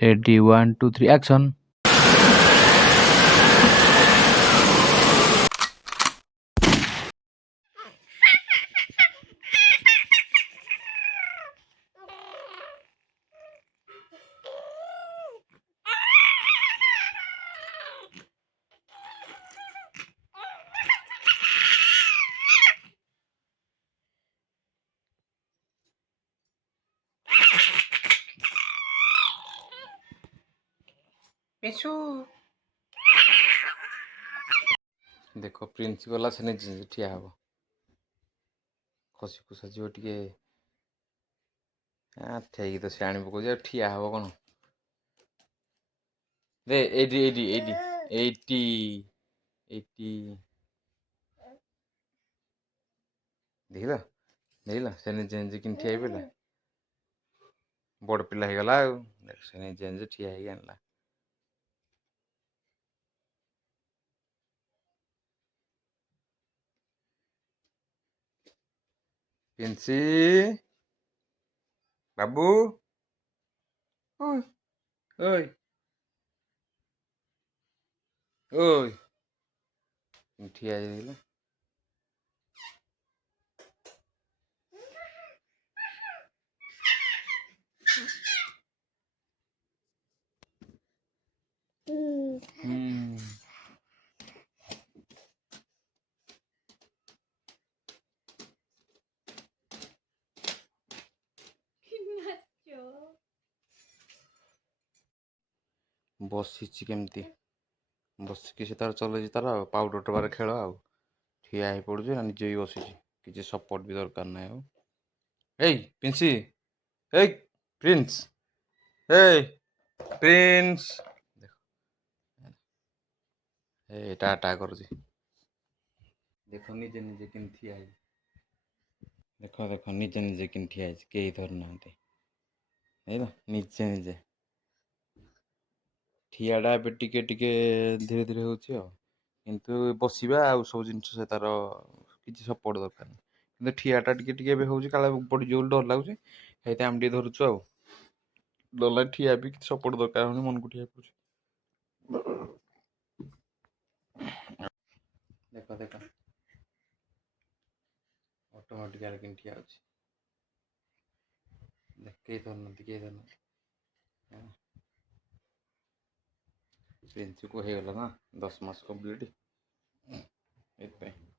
Ready, 1, 2, 3, action. ପିସୁ ଦେଖ prince ଗଲା ସେ ନିଜେ ଠିଆ ହବ ଖସି ଖୁସା ଯିବ ଟିକେ ଠିକ ତ ସେ ଆଣି ପକଉଛି ଆଉ ଠିଆ ହବ କଣ ଦେ ଏଇଠି ଏଇଠି ଏଇଠି ଏଇଠି ଏଇଠି ଦେଖିଲ ଦେଖିଲ ସେ ନିଜେ ନିଜେ କେମିତି ଠିଆ ହେଇପଡ଼ିଲା ବଡ଼ ପିଲା ହେଇଗଲା ଆଉ ସେ ନିଜେ ନିଜେ ଠିଆ ହେଇକି ଆଣିଲା ପିନ୍ସି ବାବୁ ଓଇ ଓଇ ଓଇ ଠିଆ ହେଇଗଲା ବସିଛି କେମିତି ବସିକି ସେ ତାର ଚଲେଇଛି ତାର ଆଉ ପାଉଡର ଟବାରେ ଖେଳ ଆଉ ଠିଆ ହେଇ ପଡୁଛି ନା ନିଜେ ବି ବସିଛି କିଛି ସପୋର୍ଟ ବି ଦରକାର ନାହିଁ ଆଉ ଏଇ ପିନ୍ସି ଏଇ ପ୍ରିନ୍ସ ଏଇ ପ୍ରିନ୍ସ ଏଇଟା ଟା କରୁଛି ଦେଖ ନିଜେ ନିଜେ କେମିତି ଠିଆ ହେଇଛି ଦେଖ ଦେଖ ନିଜେ ନିଜେ କେମିତି ଠିଆ ହେଇଛି କେହି ଧରୁନାହାନ୍ତି ଏଇନା ନିଜେ ନିଜେ ଠିଆଟା ଏବେ ଟିକେ ଟିକେ ଧୀରେ ଧୀରେ ହେଉଛି ଆଉ କିନ୍ତୁ ବସିବା ଆଉ ସବୁ ଜିନିଷ ସେ ତାର କିଛି ସପୋର୍ଟ ଦରକାର ନାହିଁ କିନ୍ତୁ ଠିଆଟା ଟିକେ ଟିକେ ଏବେ ହେଉଛି କାଳେ ପଡ଼ିଯିବ ବୋଲି ଡର ଲାଗୁଛି ସେଇଥିପାଇଁ ଆମେ ଟିକେ ଧରୁଛୁ ଆଉ ଡର ଠିଆ ବି କିଛି ସପୋର୍ଟ ଦରକାର ହଉନି ମନକୁ ଠିଆ ପଡ଼ୁଛି ଦେଖ ଦେଖ ଅଟୋମେଟିକାଲି କେମିତି ଠିଆ ହେଉଛି କେହି ଧରୁନାହାନ୍ତି କେହି ଧରୁନାହାନ୍ତି ପ୍ରିନ୍ସକୁ ହେଇଗଲା ନା 10 ମାସ କମ୍ପ୍ଲିଟ୍ ଏଥିପାଇଁ